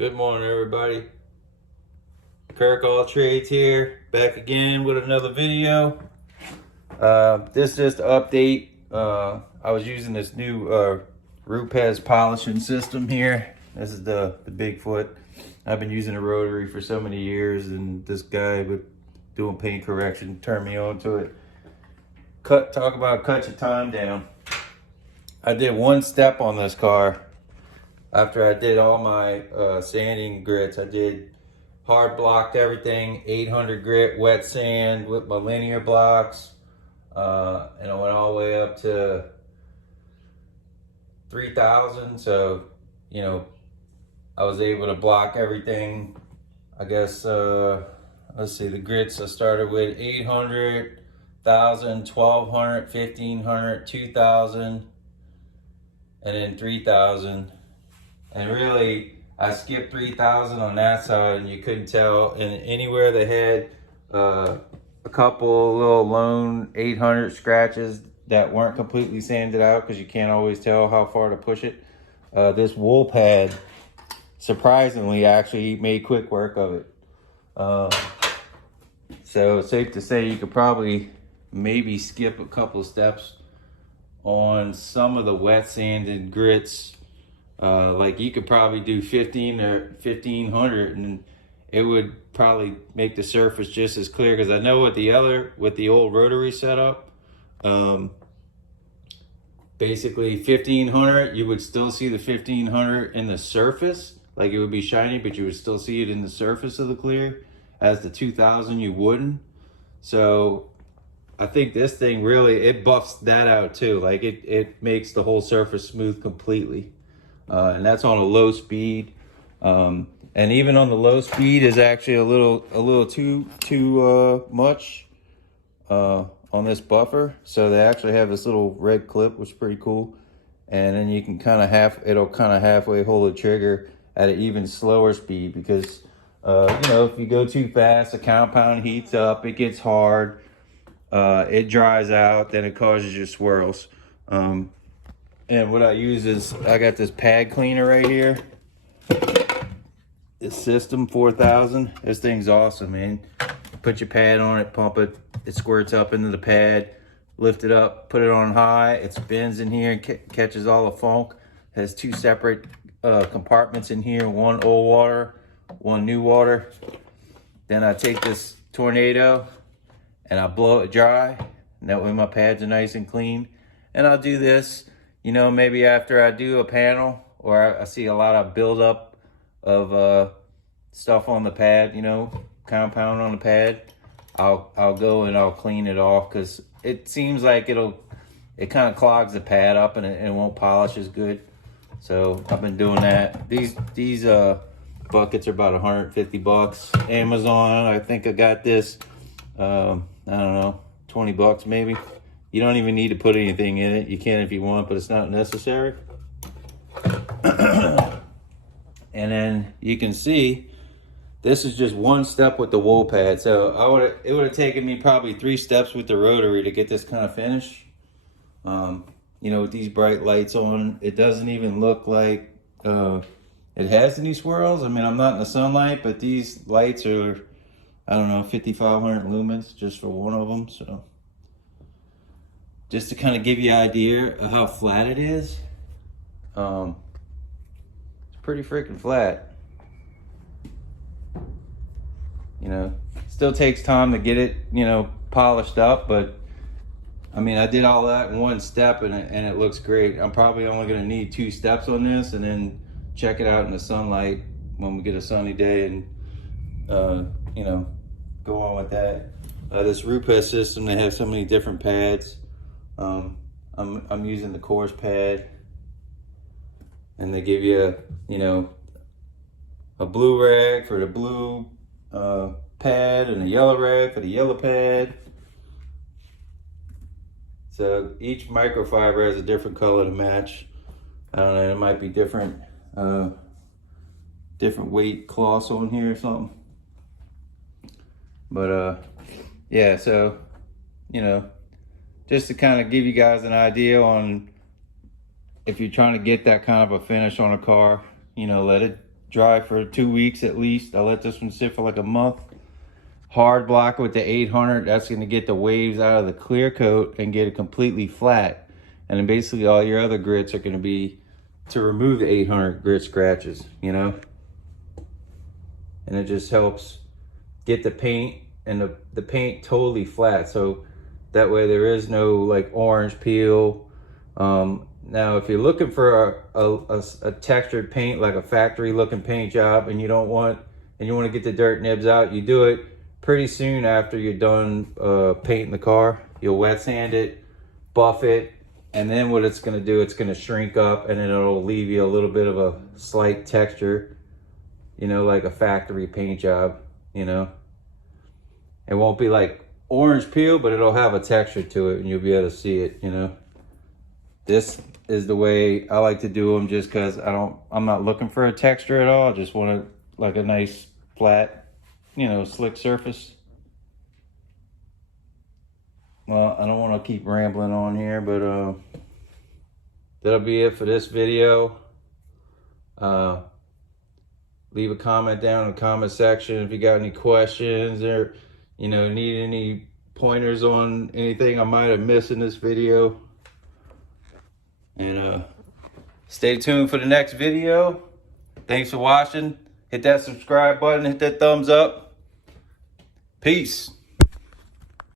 Good morning, everybody. Kirk All Trades here, back again with another video. This is just an update. I was using this new Rupes polishing system here. This is the Bigfoot. I've been using a rotary for so many years, and this guy with doing paint correction turned me on to it. Talk about cut your time down. I did one step on this car. After I did all my sanding grits, I did hard blocked everything, 800 grit wet sand with my linear blocks, and I went all the way up to 3,000. So, you know, I was able to block everything. I guess, let's see, the grits I started with 800, 1,000, 1,200, 1,500, 2,000, and then 3,000. And really, I skipped 3,000 on that side, and you couldn't tell. And anywhere they had a couple little lone 800 scratches that weren't completely sanded out, because you can't always tell how far to push it. This wool pad, surprisingly, actually made quick work of it. So it's safe to say you could probably maybe skip a couple steps on some of the wet sanded grits. Like you could probably do 15 or 1,500, and it would probably make the surface just as clear. Because I know with the old rotary setup, basically 1,500, you would still see the 1,500 in the surface, like it would be shiny, but you would still see it in the surface of the clear. As the 2,000, you wouldn't. So I think this thing really, it buffs that out too. Like it makes the whole surface smooth completely. And that's on a low speed, and even on the low speed is actually a little too much on this buffer. So they actually have this little red clip, which is pretty cool. And then you can it'll kind of halfway hold the trigger at an even slower speed, because you know, if you go too fast, the compound heats up, it gets hard, it dries out, then it causes you swirls. And what I use is, I got this pad cleaner right here. This System 4000. This thing's awesome, man. Put your pad on it, pump it, it squirts up into the pad. Lift it up, put it on high. It spins in here and catches all the funk. Has two separate compartments in here. One old water, one new water. Then I take this Tornado and I blow it dry. And that way my pads are nice and clean. And I'll do this, you know, maybe after I do a panel, or I see a lot of buildup of stuff on the pad, you know, compound on the pad, I'll go and I'll clean it off, because it seems like it kind of clogs the pad up, and it won't polish as good. So I've been doing that. These buckets are about 150 bucks. Amazon, I think I got this, I don't know, 20 bucks maybe. You don't even need to put anything in it. You can if you want, but it's not necessary. And then you can see, this is just one step with the wool pad. So it would have taken me probably 3 steps with the rotary to get this kind of finish. You know, with these bright lights on, it doesn't even look like it has any swirls. I mean, I'm not in the sunlight, but these lights are, I don't know, 5,500 lumens just for one of them. So just to kind of give you an idea of how flat it is, it's pretty freaking flat. You know, still takes time to get it, you know, polished up, but I mean, I did all that in one step, and it looks great. I'm probably only going to need 2 steps on this, and then check it out in the sunlight when we get a sunny day, and you know, go on with that. This Rupes system, they have so many different pads. I'm using the coarse pad, and they give you, you know, a blue rag for the blue pad, and a yellow rag for the yellow pad. So each microfiber has a different color to match. I don't know, it might be different weight cloths on here or something. But yeah, so, you know, just to kind of give you guys an idea on, if you're trying to get that kind of a finish on a car, you know, let it dry for 2 weeks at least. I let this one sit for like a month. Hard block with the 800, that's going to get the waves out of the clear coat and get it completely flat. And then basically all your other grits are going to be to remove the 800 grit scratches, you know. And it just helps get the paint and the paint totally flat, so that way there is no like orange peel. Now if you're looking for a textured paint, like a factory looking paint job, and you want to get the dirt nibs out, you do it pretty soon after you're done painting the car. You'll wet sand it, buff it, and then what it's going to do, it's going to shrink up, and then it'll leave you a little bit of a slight texture, you know, like a factory paint job, you know. It won't be like orange peel, but it'll have a texture to it and you'll be able to see it, you know. This is the way I like to do them, just because I'm not looking for a texture at all. I just want like a nice flat, you know, slick surface. Well, I don't want to keep rambling on here, but that'll be it for this video. Leave a comment down in the comment section if you got any questions, or you know, need any pointers on anything I might have missed in this video. And stay tuned for the next video. Thanks for watching. Hit that subscribe button, hit that thumbs up. Peace.